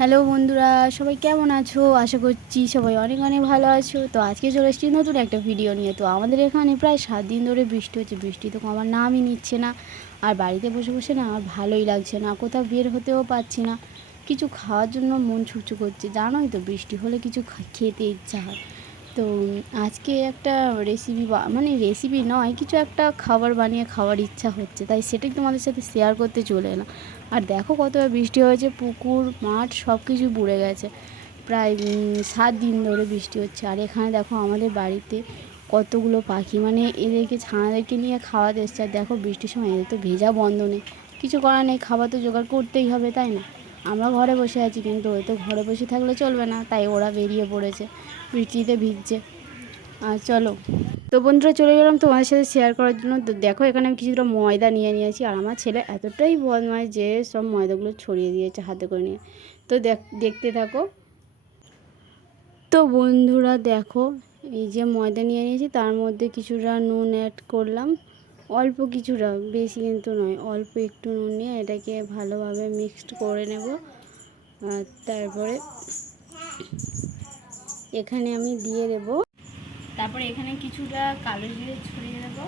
Hello বন্ধুরা, সবাই কেমন আছো? আশা করছি সবাই অনেক অনেক ভালো আছো। তো আজকে চলে এসেছি নতুন একটা ভিডিও নিয়ে। তো আমাদের এখানে প্রায় 7 দিন ধরে বৃষ্টি হচ্ছে। বৃষ্টি তো আমার নামই নিচ্ছে না। আর বাড়িতে বসে বসে না আমার ভালোই লাগছে না, কোথাও বের হতেও পারছি না। কিছু খাওয়ার জন্য মন ছুকছু করছে। জানোই তো বৃষ্টি হলে কিছু খেতে ইচ্ছা হয়। তো আজকে একটা রেসিপি মানে রেসিপি নয়, কিছু একটা খাবার বানিয়ে খাওয়ার ইচ্ছা হচ্ছে, তাই সেটাই তোমাদের সাথে শেয়ার করতে চলে এলাম। আর দেখো কতটা বৃষ্টি হয়েছে, পুকুর মাঠ সব কিছু বুড়ে গেছে। প্রায় 7 দিন ধরে বৃষ্টি হচ্ছে। আর এখানে দেখো আমাদের বাড়িতে কতগুলো পাখি, মানে এদেরকে ছানাদেরকে নিয়ে খাওয়াতে এসছে। আর দেখো বৃষ্টির সময় এদের তো ভেজা বন্ধ নেই, কিছু করার নেই, খাবার তো জোগাড় করতেই হবে, তাই না? আমরা ঘরে বসে আছি, কিন্তু ওই তো ঘরে বসে থাকলে চলবে না, তাই ওরা বেরিয়ে পড়েছে, বৃষ্টিতে ভিজছে। আর চলো, তো বন্ধুরা চলে গেলাম তোমাদের সাথে শেয়ার করার জন্য। তো দেখো এখানে আমি কিছুটা ময়দা নিয়ে নিয়েছি। আর আমার ছেলে এতটাই বদমাশ যে সব ময়দাগুলো ছড়িয়ে দিয়েছে হাতে করে নিয়ে। তো দেখতে থাকো। তো বন্ধুরা দেখো, এই যে ময়দা নিয়ে নিয়েছি, তার মধ্যে কিছুটা নুন অ্যাড করলাম, অল্প কিছুটা, বেশি কিন্তু নয়, অল্প একটু নুন নিয়ে এটাকে ভালোভাবে মিক্সড করে নেব। আর তারপরে এখানে আমি দিয়ে দেবো, তারপরে এখানে কিছুটা কালো জিরে ছড়িয়ে দেবো।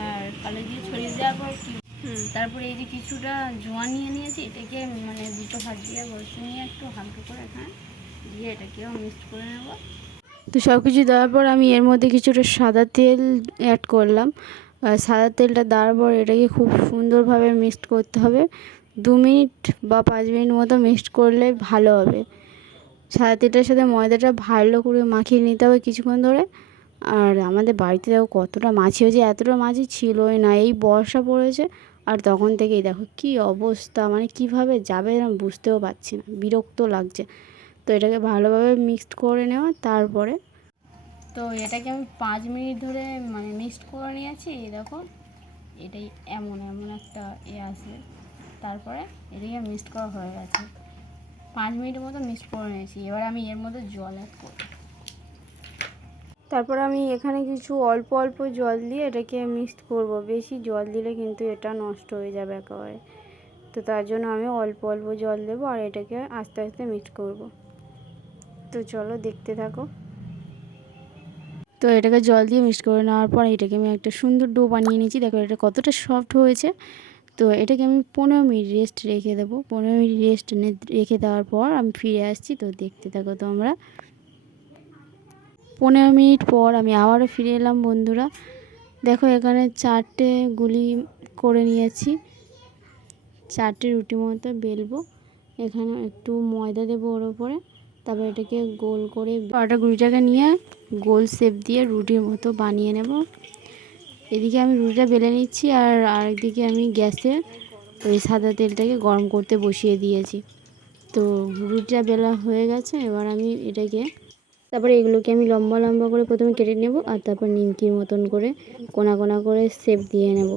আর কালো জিরে ছড়িয়ে দেওয়ার পর তারপরে এই যে কিছুটা জোয়ান নিয়ে নিয়েছি, এটাকে মানে দুটো হাত দিয়ে বসে নিয়ে একটু হালকা করে এখানে দিয়ে এটাকেও মিক্সড করে নেব। তো সব কিছু দেওয়ার পর আমি এর মধ্যে কিছুটা সাদা তেল অ্যাড করলাম। সাদা তেলটা দেওয়ার পর এটাকে খুব সুন্দরভাবে মিক্সড করতে হবে। 2 মিনিট বা 5 মিনিট মতো মিক্সড করলে ভালো হবে। সাদা তেলটার সাথে ময়দাটা ভালো করে মাখিয়ে নিতে হবে কিছুক্ষণ ধরে। আর আমাদের বাড়িতে দেখো কতটা মাছি হয়েছে, এতটা মাছি ছিলই না, এই বর্ষা পড়েছে আর তখন থেকেই দেখো কি অবস্থা, মানে কিভাবে যাবে আমি বুঝতেও পারছি না, বিরক্ত লাগছে। তো এটাকে ভালোভাবে মিক্সড করে নেওয়া, তারপরে তো এটাকে আমি 5 মিনিট ধরে মানে মিক্সড করে নিয়েছি। দেখো এটাই এমন এমন একটা আসবে। তারপরে এটাকে মিক্সড করা হয়ে গেছে, 5 মিনিটের মতো মিক্সড করে নিয়েছি। এবার আমি এর মধ্যে জল অ্যাড করব। তারপর আমি এখানে কিছু অল্প অল্প জল দিয়ে এটাকে মিক্সড করব। বেশি জল দিলে কিন্তু এটা নষ্ট হয়ে যাবে একেবারে। তো তার জন্য আমি অল্প অল্প জল দেবো আর এটাকে আস্তে আস্তে মিক্সড করব। তো চলো দেখতে থাকো। তো এটাকে জল দিয়ে মিক্সড করে নেওয়ার পর এটাকে আমি একটা সুন্দর ডো বানিয়ে নিয়েছি। দেখো এটা কতটা সফট হয়েছে। তো এটাকে আমি 15 মিনিট রেস্ট রেখে দেবো। 15 মিনিট রেস্ট রেখে দেওয়ার পর আমি ফিরে আসছি। তো দেখতে থাকো তোমরা। 15 মিনিট পর আমি আবারও ফিরে এলাম বন্ধুরা। দেখো এখানে 4টে গুলি করে নিয়েছি, 4টে রুটি মতো বেলবো। এখানে একটু ময়দা দেবো ওর ওপরে, তারপর এটাকে গোল করে আটা গুলিটাকে নিয়ে গোল শেপ দিয়ে রুটির মতো বানিয়ে নেব। এদিকে আমি রুটিটা বেলে নিচ্ছি, আর আরেকদিকে আমি গ্যাসে ওই সাদা তেলটাকে গরম করতে বসিয়ে দিয়েছি। তো রুটিটা বেলা হয়ে গেছে, এবার আমি এটাকে তারপরে এগুলোকে আমি লম্বা লম্বা করে প্রথমে কেটে নেব, আর তারপর নিমকির মতন করে কোনা কোনা করে শেপ দিয়ে নেব।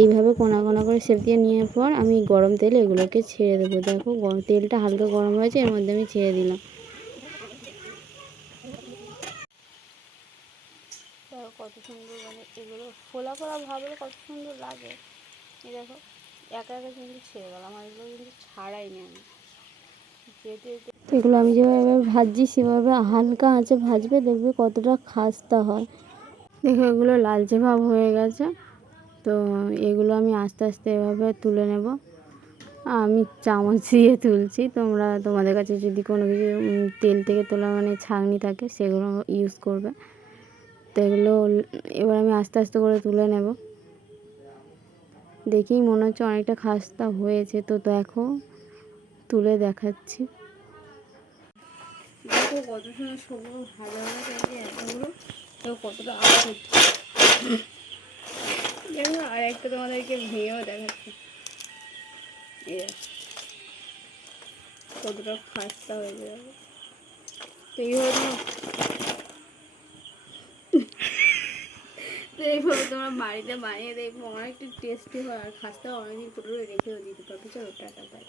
এইভাবে কোনা কোনা করে শেপ দিয়ে নেওয়ার পর আমি গরম তেলে এগুলোকে ছেড়ে দেবো। দেখো তেলটা হালকা গরম হয়েছে, এর মধ্যে আমি ছেড়ে দিলাম। কত সুন্দর, মানে এগুলো ফোলা ফোলা ভাবলে কত সুন্দর লাগে। এই দেখো একা একা কিন্তু ছেড়ে গেলাম, আর এগুলো কিন্তু ছাড়াইনি আমি। তো এগুলো আমি যেভাবে ভাজছি সেভাবে হালকা আঁচে ভাজবে, দেখবে কতটা খাস্তা হয়। দেখো এগুলো লালচে ভাব হয়ে গেছে। তো এগুলো আমি আস্তে আস্তে এভাবে তুলে নেব। আমি চামচ দিয়ে তুলছি, তোমাদের কাছে যদি কোনো কিছু তেল থেকে তোলা মানে ছাঁকনি থাকে সেগুলো ইউজ করবে। তো এগুলো এবার আমি আস্তে আস্তে করে তুলে নেব। দেখেই মনে হচ্ছে অনেকটা খাস্তা হয়েছে। তো দেখো তুলে দেখাচ্ছি। দেখো কত সুন্দর সবুজ ভাজা হয়েছে এতগুলো। তো কতটা আওয়াজ হচ্ছে দেখো। আর একটা তোমাদেরকে ভেঙেও দেখাচ্ছি, কতটা খাস্তা হয়ে যাবে। তো এইভাবে তোমরা বাড়িতে বানিয়ে দেখবো, অনেকটা টেস্টি হয়। আর খাস্তা অনেকদিন পুরো রেখেও দিতে পারবে। চলো টাটা বাই।